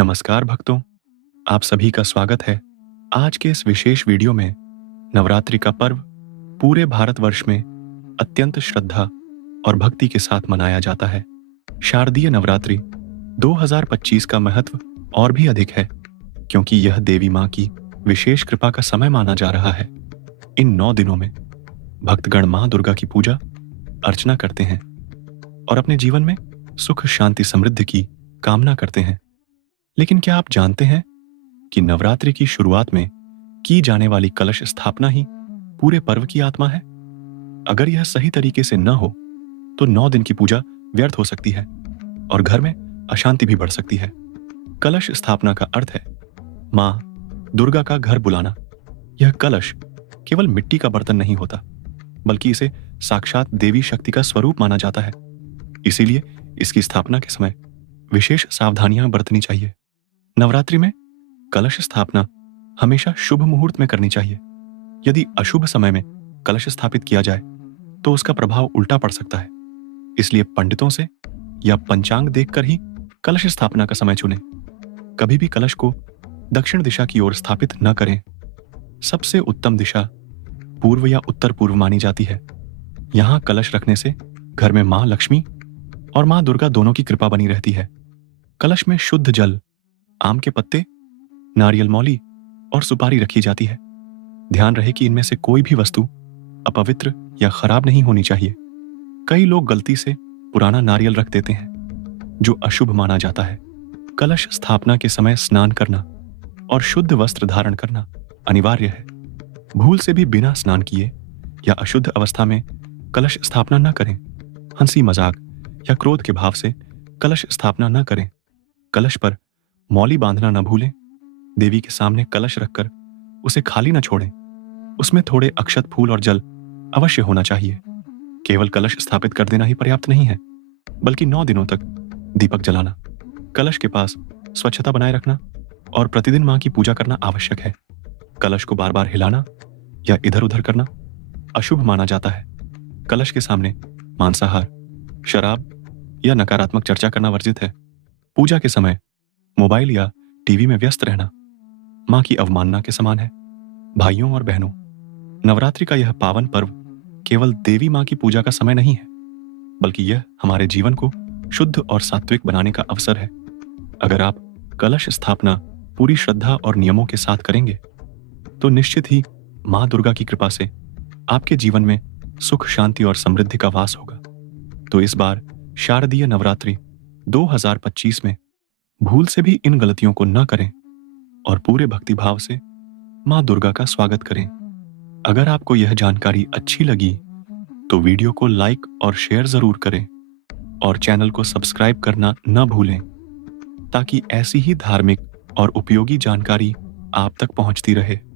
नमस्कार भक्तों, आप सभी का स्वागत है। आज के इस विशेष वीडियो में नवरात्रि का पर्व पूरे भारतवर्ष में अत्यंत श्रद्धा और भक्ति के साथ मनाया जाता है। शारदीय नवरात्रि 2025 का महत्व और भी अधिक है क्योंकि यह देवी मां की विशेष कृपा का समय माना जा रहा है। इन 9 दिनों में भक्तगण मां दुर्गा की पूजा अर्चना करते हैं और अपने जीवन में सुख शांति समृद्धि की कामना करते हैं। लेकिन क्या आप जानते हैं कि नवरात्रि की शुरुआत में की जाने वाली कलश स्थापना ही पूरे पर्व की आत्मा है? अगर यह सही तरीके से न हो तो 9 दिन की पूजा व्यर्थ हो सकती है और घर में अशांति भी बढ़ सकती है। कलश स्थापना का अर्थ है मां दुर्गा का घर बुलाना। यह कलश केवल मिट्टी का बर्तन नहीं होता, बल्कि इसे साक्षात देवी शक्ति का स्वरूप माना जाता है। इसीलिए इसकी स्थापना के समय विशेष सावधानियां बरतनी चाहिए। नवरात्रि में कलश स्थापना हमेशा शुभ मुहूर्त में करनी चाहिए। यदि अशुभ समय में कलश स्थापित किया जाए तो उसका प्रभाव उल्टा पड़ सकता है। इसलिए पंडितों से या पंचांग देखकर ही कलश स्थापना का समय चुनें। कभी भी कलश को दक्षिण दिशा की ओर स्थापित न करें। सबसे उत्तम दिशा पूर्व या उत्तर पूर्व मानी जाती है। यहां कलश रखने से घर में मां लक्ष्मी और मां दुर्गा दोनों की कृपा बनी रहती है। कलश में शुद्ध जल, आम के पत्ते, नारियल मौली और सुपारी रखी जाती है। ध्यान रहे कि इनमें से कोई भी वस्तु अपवित्र या खराब नहीं होनी चाहिए। कई लोग गलती से पुराना नारियल रख देते हैं, जो अशुभ माना जाता है। कलश स्थापना के समय स्नान करना और शुद्ध वस्त्र धारण करना अनिवार्य है। भूल से भी बिना स्नान किए या अशुद्ध अवस्था में कलश स्थापना न करें। हंसी मजाक या क्रोध के भाव से कलश स्थापना न करें। कलश पर मौली बांधना न भूलें। देवी के सामने कलश रखकर उसे खाली न छोड़ें। उसमें थोड़े अक्षत फूल और जल अवश्य होना चाहिए। केवल कलश स्थापित कर देना ही पर्याप्त नहीं है, बल्कि 9 दिनों तक दीपक जलाना, कलश के पास स्वच्छता बनाए रखना और प्रतिदिन मां की पूजा करना आवश्यक है। कलश को बार बार हिलाना या इधर उधर करना अशुभ माना जाता है। कलश के सामने मांसाहार, शराब या नकारात्मक चर्चा करना वर्जित है। पूजा के समय मोबाइल या टीवी में व्यस्त रहना मां की अवमानना के समान है। भाइयों और बहनों, नवरात्रि का यह पावन पर्व केवल देवी मां की पूजा का समय नहीं है, बल्कि यह हमारे जीवन को शुद्ध और सात्विक बनाने का अवसर है। अगर आप कलश स्थापना पूरी श्रद्धा और नियमों के साथ करेंगे तो निश्चित ही मां दुर्गा की कृपा से आपके जीवन में सुख शांति और समृद्धि का वास होगा। तो इस बार शारदीय नवरात्रि 2025 में भूल से भी इन गलतियों को न करें और पूरे भक्ति भाव से मां दुर्गा का स्वागत करें। अगर आपको यह जानकारी अच्छी लगी तो वीडियो को लाइक और शेयर जरूर करें और चैनल को सब्सक्राइब करना न भूलें, ताकि ऐसी ही धार्मिक और उपयोगी जानकारी आप तक पहुंचती रहे।